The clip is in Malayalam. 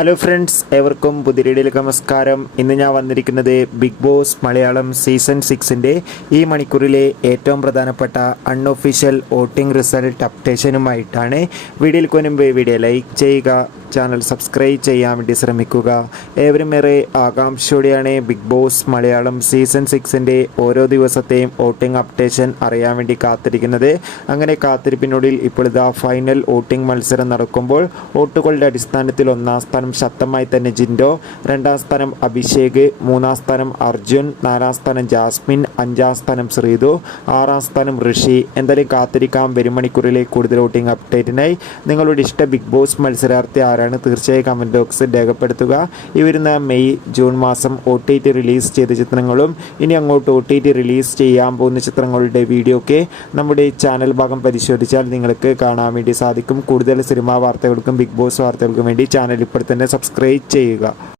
ഹലോ ഫ്രണ്ട്സ്, ഏവർക്കും പുതിയ വീഡിയോയിലേക്ക് നമസ്കാരം. ഇന്ന് ഞാൻ വന്നിരിക്കുന്നത് ബിഗ് ബോസ് മലയാളം സീസൺ 6ൻ്റെ ഈ മണിക്കൂറിലെ ഏറ്റവും പ്രധാനപ്പെട്ട അൺഒഫീഷ്യൽ വോട്ടിംഗ് റിസൾട്ട് അപ്ഡേഷനുമായിട്ടാണ്. വീഡിയോയിൽ മുൻപ് വീഡിയോ ലൈക്ക് ചെയ്യുക, ചാനൽ സബ്സ്ക്രൈബ് ചെയ്യാൻ വേണ്ടി ശ്രമിക്കുക. ഏവരും ഏറെ ആകാംക്ഷയോടെയാണ് ബിഗ് ബോസ് മലയാളം സീസൺ 6ൻ്റെ ഓരോ ദിവസത്തെയും വോട്ടിംഗ് അപ്ഡേഷൻ അറിയാൻ വേണ്ടി കാത്തിരിക്കുന്നത്. അങ്ങനെ കാത്തിരിപ്പിനൊടുവിൽ ഇപ്പോൾ ഇതാ ഫൈനൽ വോട്ടിംഗ് മത്സരം നടക്കുമ്പോൾ വോട്ടുകളുടെ അടിസ്ഥാനത്തിൽ ഒന്നാം സ്ഥാനം ശക്തമായി തന്നെ ജിൻഡോ, രണ്ടാം സ്ഥാനം അഭിഷേക്, മൂന്നാം സ്ഥാനം അർജുൻ, നാലാം സ്ഥാനം ജാസ്മിൻ, അഞ്ചാം സ്ഥാനം ശ്രീതു, ആറാം സ്ഥാനം ഋഷി. എന്തായാലും കാത്തിരിക്കാം വരും മണിക്കൂറിലെ കൂടുതൽ വോട്ടിംഗ് അപ്ഡേറ്റിനായി. നിങ്ങളുടെ ഇഷ്ട ബിഗ് ബോസ് മത്സരാർത്ഥി ആരാണ്? തീർച്ചയായും കമൻറ്റ് ബോക്സിൽ രേഖപ്പെടുത്തുക. ഈ വരുന്ന മെയ് ജൂൺ മാസം OTT റിലീസ് ചെയ്ത ചിത്രങ്ങളും ഇനി അങ്ങോട്ട് OTT റിലീസ് ചെയ്യാൻ പോകുന്ന ചിത്രങ്ങളുടെ വീഡിയോ ഒക്കെ നമ്മുടെ ചാനൽ ഭാഗം പരിശോധിച്ചാൽ നിങ്ങൾക്ക് കാണാൻ വേണ്ടി സാധിക്കും. കൂടുതൽ സിനിമാ വാർത്തകൾക്കും ബിഗ് ബോസ് വാർത്തകൾക്കും വേണ്ടി ചാനൽ ഇപ്പോൾ തന്നെ സബ്സ്ക്രൈബ് ചെയ്യുക.